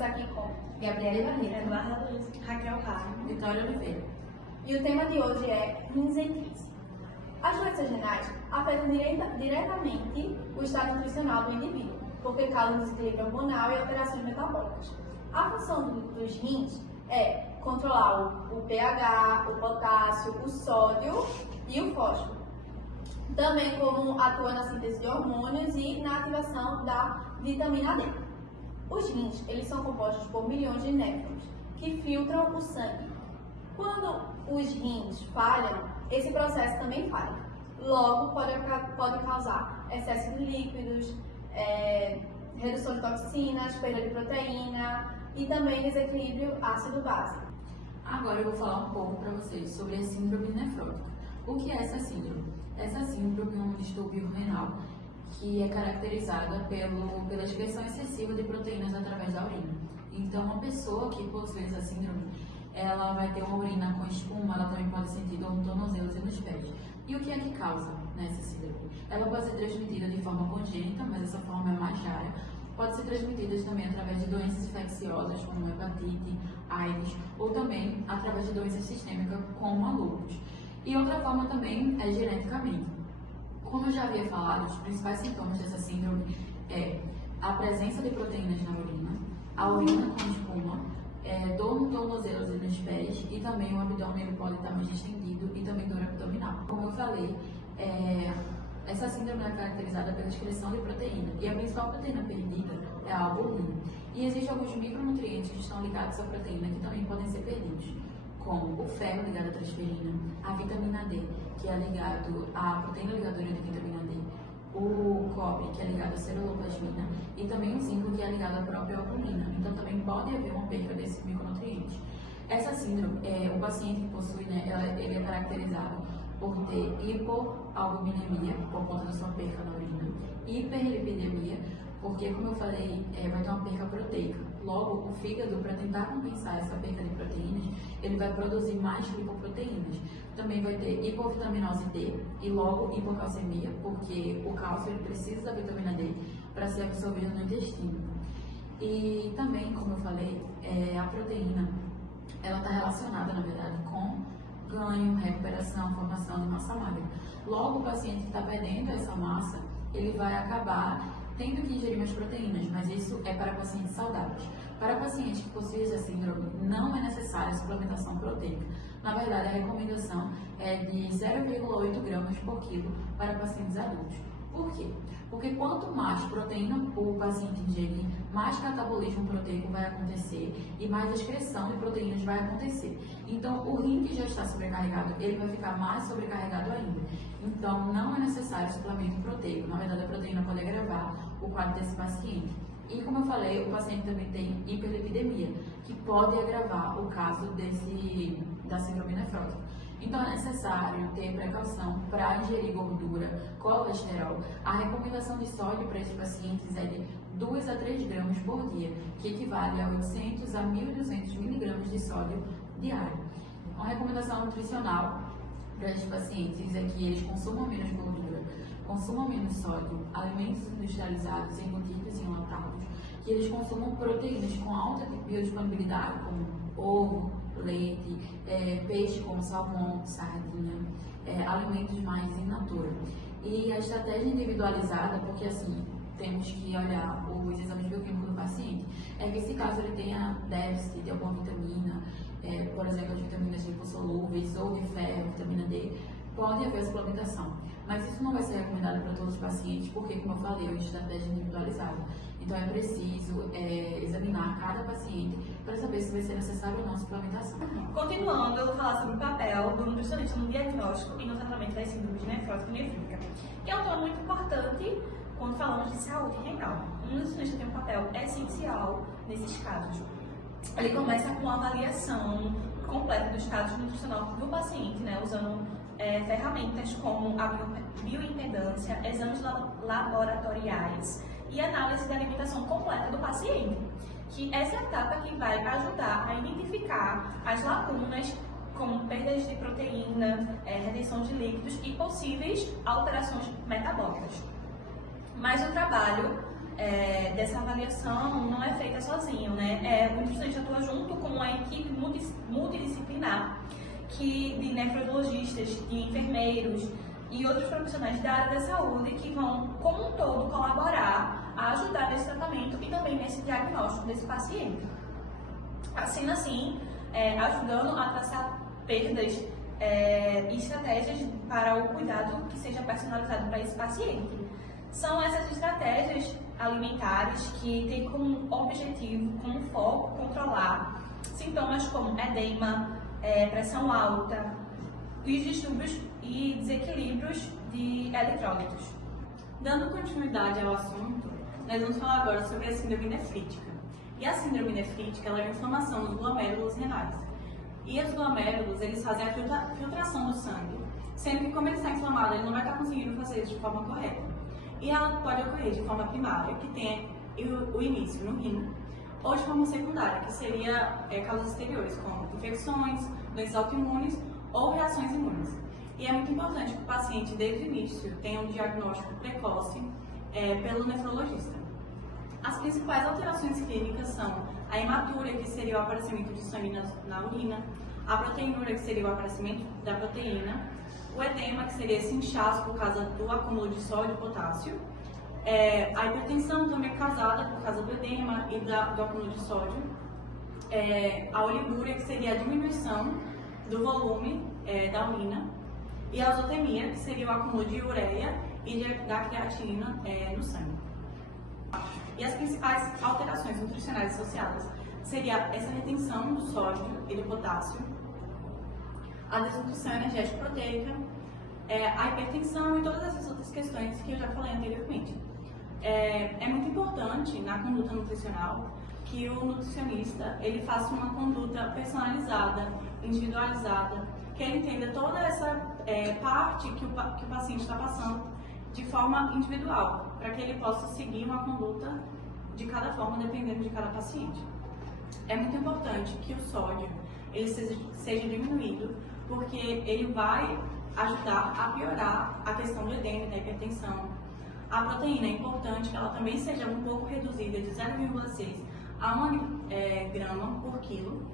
Estamos aqui com Gabriele Barreto, Eduarda Luiz, Raquel Carmo, Vitória Oliveira. E o tema de hoje é rins em crise. As doenças renais afetam diretamente o estado nutricional do indivíduo, porque causam desequilíbrio hormonal e alterações metabólicas. A função dos rins é controlar o pH, o potássio, o sódio e o fósforo. Também como atua na síntese de hormônios e na ativação da vitamina D. Os rins, eles são compostos por milhões de néfrons, que filtram o sangue. Quando os rins falham, esse processo também falha. Logo, pode causar excesso de líquidos, redução de toxinas, perda de proteína e também desequilíbrio ácido-base. Agora eu vou falar um pouco para vocês sobre a síndrome nefrótica. O que é essa síndrome? Essa síndrome é um distúrbio renal que é caracterizada pela excreção excessiva de proteínas através da urina. Então, uma pessoa que possui essa síndrome, ela vai ter uma urina com espuma, ela também pode sentir dor nos tornozelos e nos pés. E o que é que causa essa síndrome? Ela pode ser transmitida de forma congênita, mas essa forma é mais rara. Pode ser transmitida também através de doenças infecciosas, como hepatite, AIDS, ou também através de doenças sistêmicas, como a lúpus. E outra forma também é geneticamente. Como eu já havia falado, os principais sintomas dessa síndrome é a presença de proteínas na urina, a urina com espuma, dor nos tornozelos e nos pés, e também o abdômen ele pode estar mais distendido e também dor abdominal. Como eu falei, essa síndrome é caracterizada pela excreção de proteína, e a principal proteína perdida é a albumina. E existem alguns micronutrientes que estão ligados à proteína que também podem ser perdidos, como o ferro ligado à transferina, a vitamina D, que é ligado à proteína ligadora de vitamina D, o cobre, que é ligado à ceruloplasmina, e também o zinco, que é ligado à própria albumina. Então também pode haver uma perda desses micronutrientes. Essa síndrome, o paciente que possui, ele é caracterizado por ter hipoalbuminemia, por conta da sua perca na urina, hiperlipidemia, porque, como eu falei, vai ter uma perca proteica. Logo, o fígado, para tentar compensar essa perca de proteínas, ele vai produzir mais lipoproteínas. Também vai ter hipovitaminose D e logo hipocalcemia, porque o cálcio ele precisa da vitamina D para ser absorvido no intestino. E também, como eu falei, a proteína, ela está relacionada, na verdade, com ganho, recuperação, formação de massa magra. Logo, o paciente que está perdendo essa massa, ele vai acabar tendo que ingerir mais proteínas, mas isso é para pacientes saudáveis. Para pacientes que possuem essa síndrome, não é necessária suplementação proteica. Na verdade, a recomendação é de 0,8 gramas por quilo para pacientes adultos. Por quê? Porque quanto mais proteína o paciente ingerir, mais catabolismo proteico vai acontecer e mais excreção de proteínas vai acontecer. Então, o rim que já está sobrecarregado, ele vai ficar mais sobrecarregado ainda. Então, não é necessário suplemento proteico. Na verdade, a proteína pode agravar o quadro desse paciente. E, como eu falei, o paciente também tem hiperlipidemia, que pode agravar o caso da síndrome nefrótica. Então, é necessário ter precaução para ingerir gordura, colesterol. A recomendação de sódio para esses pacientes é de 2 a 3 gramas por dia, que equivale a 800 a 1.200 miligramas de sódio diário. Uma recomendação nutricional para esses pacientes é que eles consumam menos gordura, consumam menos sódio, alimentos industrializados, embutidos e enlatados, que eles consumam proteínas com alta biodisponibilidade, como ovo, leite, peixe como salmão, sardinha, alimentos mais in natura. E a estratégia individualizada, porque assim, temos que olhar os exames bioquímicos do paciente, é que se caso ele tenha déficit de alguma vitamina, por exemplo, as vitaminas lipossolúveis ou de ferro, vitamina D, pode haver suplementação. Mas isso não vai ser recomendado para todos os pacientes, porque, como eu falei, é uma estratégia individualizada. Então, é preciso examinar cada paciente para saber se vai ser necessário ou não suplementação. Continuando, eu vou falar sobre o papel do nutricionista no diagnóstico e no tratamento das síndromes nefrótica e nefrítica, que é um tema muito importante quando falamos de saúde renal. O nutricionista tem um papel essencial nesses casos. Ele começa com uma avaliação completa do status nutricional do paciente, usando ferramentas como a bioimpedância, exames laboratoriais e análise da alimentação completa do paciente, que essa é a etapa que vai ajudar a identificar as lacunas, como perdas de proteína, retenção de líquidos e possíveis alterações metabólicas. Mas o trabalho dessa avaliação não é feita sozinho, né? O nutricionista atua junto com uma equipe multidisciplinar de nefrologistas, de enfermeiros e outros profissionais da área da saúde que vão, como um todo, colaborar a ajudar nesse tratamento e também nesse diagnóstico desse paciente. Assim, ajudando a traçar perdas e estratégias para o cuidado que seja personalizado para esse paciente. São essas estratégias alimentares que têm como objetivo, como foco, controlar sintomas como edema, pressão alta, os distúrbios e desequilíbrios de eletrólitos. Dando continuidade ao assunto, nós vamos falar agora sobre a síndrome nefrítica. E a síndrome nefrítica ela é uma inflamação dos glomérulos renais. E os glomérulos, eles fazem a filtração do sangue, sendo que como ele está inflamado, ele não vai estar conseguindo fazer isso de forma correta. E ela pode ocorrer de forma primária, que tem o início no rim, ou de forma secundária, que seria causas exteriores, como infecções, doenças autoimunes ou reações imunes. E é muito importante que o paciente, desde o início, tenha um diagnóstico precoce pelo nefrologista. As principais alterações clínicas são a hematúria, que seria o aparecimento de sangue na urina, a proteinúria, que seria o aparecimento da proteína, o edema, que seria esse inchaço por causa do acúmulo de sódio e potássio, a hipertensão também é causada por causa do edema e do acúmulo de sódio, a oligúria, que seria a diminuição do volume da urina, e a ozotemia, que seria o acúmulo de ureia e da creatina no sangue. E as principais alterações nutricionais associadas seria essa retenção do sódio e do potássio, a desnutrição energética proteica, a hipertensão e todas essas outras questões que eu já falei anteriormente. É muito importante na conduta nutricional que o nutricionista ele faça uma conduta personalizada, individualizada, que ele entenda toda essa parte que o paciente está passando de forma individual, para que ele possa seguir uma conduta de cada forma, dependendo de cada paciente. É muito importante que o sódio ele seja diminuído, porque ele vai ajudar a piorar a questão do edema, da hipertensão. A proteína é importante que ela também seja um pouco reduzida de 0,6 a 1 grama por quilo,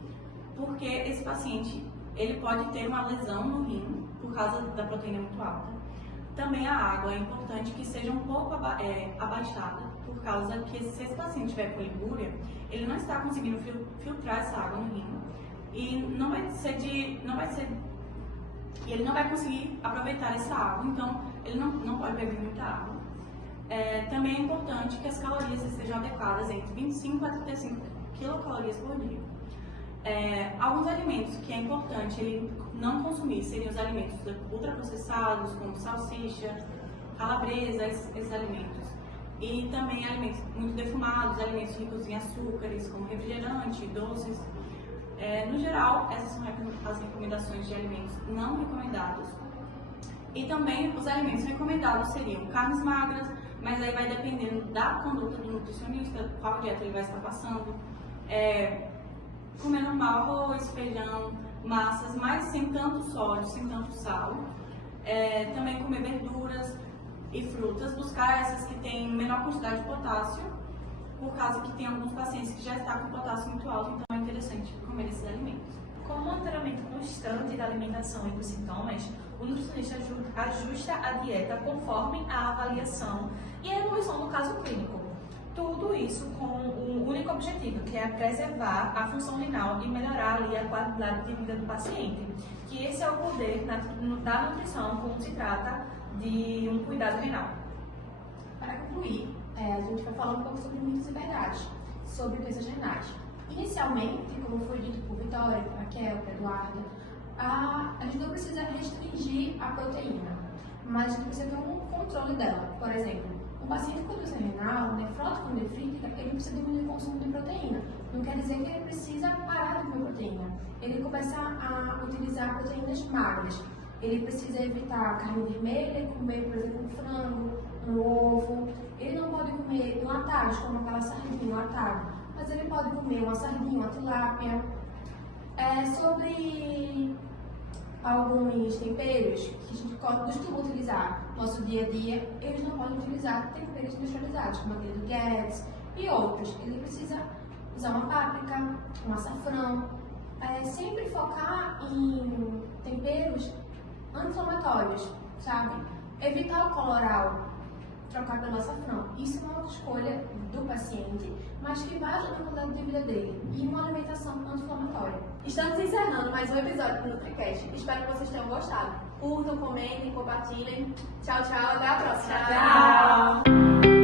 porque esse paciente ele pode ter uma lesão no rim por causa da proteína muito alta. Também a água é importante que seja um pouco abaixada, por causa que se esse paciente tiver poligúria, ele não está conseguindo filtrar essa água no rim e ele não vai conseguir aproveitar essa água, então ele não pode beber muita água. Também é importante que as calorias estejam adequadas entre 25 a 35 quilocalorias por dia. Alguns alimentos que é importante ele não consumir seriam os alimentos ultraprocessados, como salsicha, calabresa, esses alimentos. E também alimentos muito defumados, alimentos ricos em açúcares, como refrigerante, doces. No geral, essas são as recomendações de alimentos não recomendados. E também os alimentos recomendados seriam carnes magras, mas aí vai dependendo da conduta do nutricionista, qual dieta ele vai estar passando. Comer normal, arroz, feijão, massas, mas sem tanto sódio, sem tanto sal. Também comer verduras e frutas, buscar essas que têm menor quantidade de potássio, por causa que tem alguns pacientes que já estão com potássio muito alto, então é interessante comer esses alimentos. Com o monitoramento constante da alimentação e dos sintomas, o nutricionista ajusta a dieta conforme a avaliação e a evolução do caso clínico. Tudo isso com um único objetivo, que é preservar a função renal e melhorar ali a qualidade de vida do paciente. Que esse é o poder da nutrição quando se trata de um cuidado renal. Para concluir, a gente vai falar um pouco sobre mitos e verdades, sobre doenças renais. Inicialmente, como foi dito por Vitória, por Raquel, por Eduardo, a gente não precisa restringir a proteína, mas a gente precisa ter um controle dela. Por exemplo, um paciente com doença renal, nefrótico ou nefrítica, ele precisa diminuir o consumo de proteína. Não quer dizer que ele precisa parar de comer proteína. Ele começa a utilizar proteínas magras. Ele precisa evitar carne vermelha, comer, por exemplo, um frango, um ovo. Ele não pode comer enlatados, como aquela sardinha enlatada, mas ele pode comer uma sardinha, uma tilápia. Sobre alguns temperos que a gente costuma utilizar no nosso dia a dia, eles não podem utilizar temperos industrializados, como aquele do Guedes e outros. Ele precisa usar uma páprica, um açafrão, sempre focar em temperos anti-inflamatórios, sabe? Evitar o coloral, trocar pelo açafrão. Isso é uma escolha do paciente, mas que vai ajudar na qualidade de vida dele e uma alimentação anti-inflamatória. Estamos encerrando mais um episódio do NutriCast. Espero que vocês tenham gostado. Curtam, comentem, compartilhem. Tchau, tchau. Até a próxima. Tchau.